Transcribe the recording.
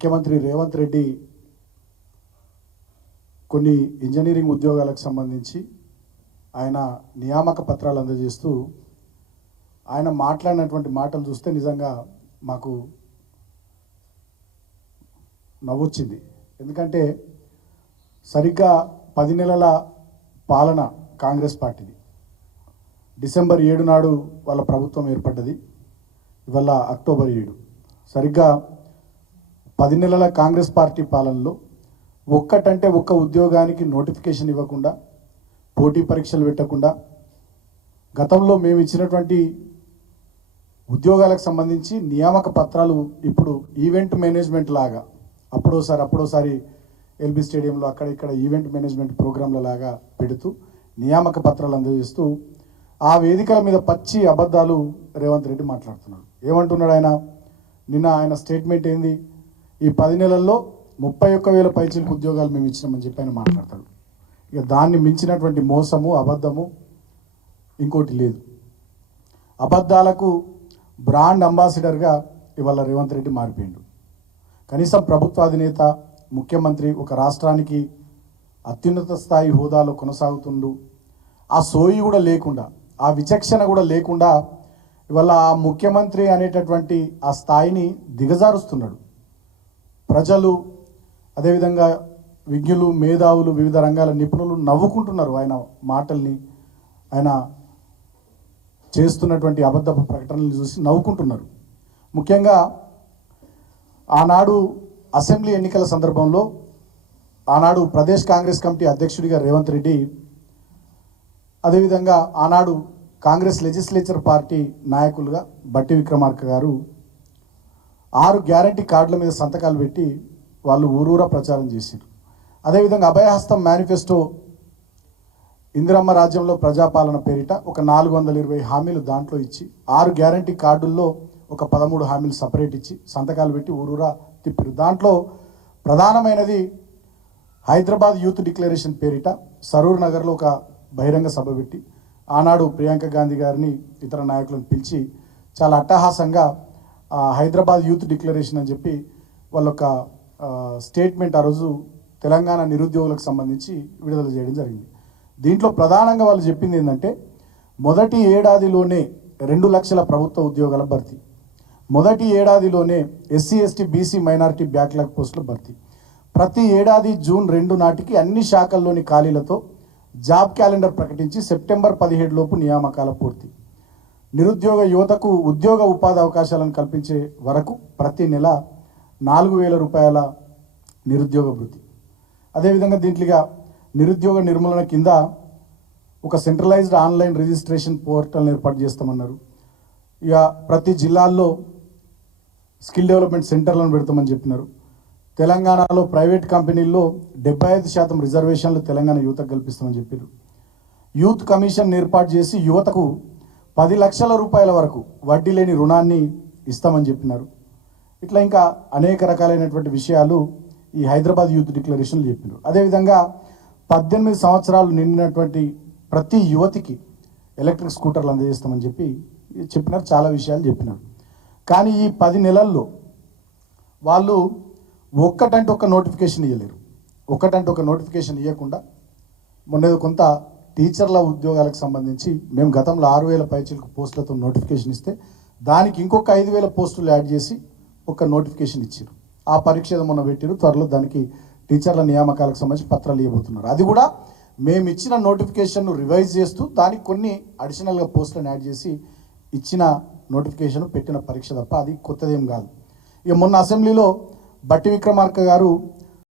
ముఖ్యమంత్రి రేవంత్ రెడ్డి కొన్ని ఇంజనీరింగ్ ఉద్యోగాలకు సంబంధించి ఆయన నియామక పత్రాలు అందజేస్తూ ఆయన మాట్లాడినటువంటి మాటలు చూస్తే నిజంగా మాకు నవ్వొచ్చింది. ఎందుకంటే సరిగ్గా 10 నెలల పాలన కాంగ్రెస్ పార్టీది. డిసెంబర్ 7 నాడు వాళ్ళ ప్రభుత్వం ఏర్పడ్డది. ఇవాళ అక్టోబర్ 7. సరిగ్గా 10 నెలల కాంగ్రెస్ పార్టీ పాలనలో ఒక్కటంటే ఒక్క ఉద్యోగానికి నోటిఫికేషన్ ఇవ్వకుండా, పోటీ పరీక్షలు పెట్టకుండా, గతంలో మేము ఇచ్చినటువంటి ఉద్యోగాలకు సంబంధించి నియామక పత్రాలు ఇప్పుడు ఈవెంట్ మేనేజ్మెంట్ లాగా అప్పుడోసారి ఎల్బీ స్టేడియంలో అక్కడ ఇక్కడ ఈవెంట్ మేనేజ్మెంట్ ప్రోగ్రాంల లాగా పెడుతూ నియామక పత్రాలు అందజేస్తూ ఆ వేదికల మీద పచ్చి అబద్ధాలు రేవంత్ రెడ్డి మాట్లాడుతున్నాడు. ఏమంటున్నాడు ఆయన? నిన్న ఆయన స్టేట్మెంట్ ఏంది? ఈ 10 నెలల్లో 31,000 పైచిలకు ఉద్యోగాలు మేము ఇచ్చినామని చెప్పి ఆయన మాట్లాడతాడు. ఇక దాన్ని మించినటువంటి మోసము, అబద్ధము ఇంకోటి లేదు. అబద్ధాలకు బ్రాండ్ అంబాసిడర్గా ఇవాళ రేవంత్ రెడ్డి మారిపోయిండు. కనీసం ప్రభుత్వ అధినేత, ముఖ్యమంత్రి, ఒక రాష్ట్రానికి అత్యున్నత స్థాయి హోదాలో కొనసాగుతుండు. ఆ సోయి కూడా లేకుండా, ఆ విచక్షణ కూడా లేకుండా ఇవాళ ఆ ముఖ్యమంత్రి అనేటటువంటి ఆ స్థాయిని దిగజారుస్తున్నాడు. ప్రజలు, అదేవిధంగా విజ్ఞులు, మేధావులు, వివిధ రంగాల నిపుణులు నవ్వుకుంటున్నారు ఆయన మాటల్ని, ఆయన చేస్తున్నటువంటి అబద్ధపు ప్రకటనలు చూసి నవ్వుకుంటున్నారు. ముఖ్యంగా ఆనాడు అసెంబ్లీ ఎన్నికల సందర్భంలో ఆనాడు ప్రదేశ్ కాంగ్రెస్ కమిటీ అధ్యక్షుడిగా రేవంత్ రెడ్డి, అదేవిధంగా ఆనాడు కాంగ్రెస్ లెజిస్లేచర్ పార్టీ నాయకులుగా బట్టి విక్రమార్క గారు 6 గ్యారంటీ కార్డుల మీద సంతకాలు పెట్టి వాళ్ళు ఊరూరా ప్రచారం చేశారు. అదేవిధంగా అభయహస్తం మేనిఫెస్టో, ఇందిరమ్మ రాజ్యంలో ప్రజాపాలన పేరిట ఒక 420 హామీలు దాంట్లో ఇచ్చి 6 గ్యారంటీ కార్డుల్లో ఒక 13 హామీలు సపరేట్ ఇచ్చి సంతకాలు పెట్టి ఊరూరా తిప్పారు. దాంట్లో ప్రధానమైనది హైదరాబాద్ యూత్ డిక్లరేషన్ పేరిట సరూర్ నగర్లో ఒక బహిరంగ సభ పెట్టి ఆనాడు ప్రియాంక గాంధీ గారిని, ఇతర నాయకులను పిలిచి చాలా అట్టహాసంగా హైదరాబాద్ యూత్ డిక్లరేషన్ అని చెప్పి వాళ్ళొక స్టేట్మెంట్ ఆ రోజు తెలంగాణ నిరుద్యోగులకు సంబంధించి విడుదల చేయడం జరిగింది. దీంట్లో ప్రధానంగా వాళ్ళు చెప్పింది ఏంటంటే, మొదటి ఏడాదిలోనే 2 లక్షల ప్రభుత్వ ఉద్యోగాల భర్తీ, మొదటి ఏడాదిలోనే SC ST BC minority backlog పోస్టుల భర్తీ, ప్రతి ఏడాది జూన్ 2 నాటికి అన్ని శాఖల్లోని ఖాళీలతో జాబ్ క్యాలెండర్ ప్రకటించి సెప్టెంబర్ 17 లోపు నియామకాల పూర్తి, నిరుద్యోగ యువతకు ఉద్యోగ ఉపాధి అవకాశాలను కల్పించే వరకు ప్రతి నెల 4,000 రూపాయల నిరుద్యోగ భృతి. అదేవిధంగా దీంట్లోగా నిరుద్యోగ నిర్మూలన కింద ఒక సెంట్రలైజ్డ్ ఆన్లైన్ రిజిస్ట్రేషన్ పోర్టల్ని ఏర్పాటు చేస్తామన్నారు. ఇక ప్రతి జిల్లాల్లో స్కిల్ డెవలప్మెంట్ సెంటర్లను పెడతామని చెప్పినారు. తెలంగాణలో ప్రైవేట్ కంపెనీల్లో 75% రిజర్వేషన్లు తెలంగాణ యువతకు కల్పిస్తామని చెప్పారు. యూత్ కమిషన్ ఏర్పాటు చేసి యువతకు 10 లక్షల రూపాయల వరకు వడ్డీ లేని రుణాన్ని ఇస్తామని చెప్పినారు. ఇట్లా ఇంకా అనేక రకాలైనటువంటి విషయాలు ఈ హైదరాబాద్ యూత్ డిక్లరేషన్లు చెప్పినారు. అదేవిధంగా 18 సంవత్సరాలు నిండినటువంటి ప్రతి యువతికి ఎలక్ట్రిక్ స్కూటర్లు అందజేస్తామని చెప్పి చెప్పినారు. చాలా విషయాలు చెప్పినారు. కానీ ఈ 10 నెలల్లో వాళ్ళు ఒక్కటంటే ఒక్క నోటిఫికేషన్ ఇవ్వలేరు. ఒక్కటంటే ఒక నోటిఫికేషన్ ఇవ్వకుండా మొన్న కొంత టీచర్ల ఉద్యోగాలకు సంబంధించి మేము గతంలో 6,000 పైచిలకు పోస్టులతో నోటిఫికేషన్ ఇస్తే దానికి ఇంకొక 5,000 పోస్టులు యాడ్ చేసి ఒక నోటిఫికేషన్ ఇచ్చారు. ఆ పరీక్ష మొన్న పెట్టారు. త్వరలో దానికి టీచర్ల నియామకాలకు సంబంధించి పత్రాలు ఇవ్వబోతున్నారు. అది కూడా మేము ఇచ్చిన నోటిఫికేషన్ను రివైజ్ చేస్తూ దానికి కొన్ని అడిషనల్గా పోస్టులను యాడ్ చేసి ఇచ్చిన నోటిఫికేషన్ పెట్టిన పరీక్ష తప్ప అది కొత్తదేం కాదు. ఇక మొన్న అసెంబ్లీలో బట్టి విక్రమార్క గారు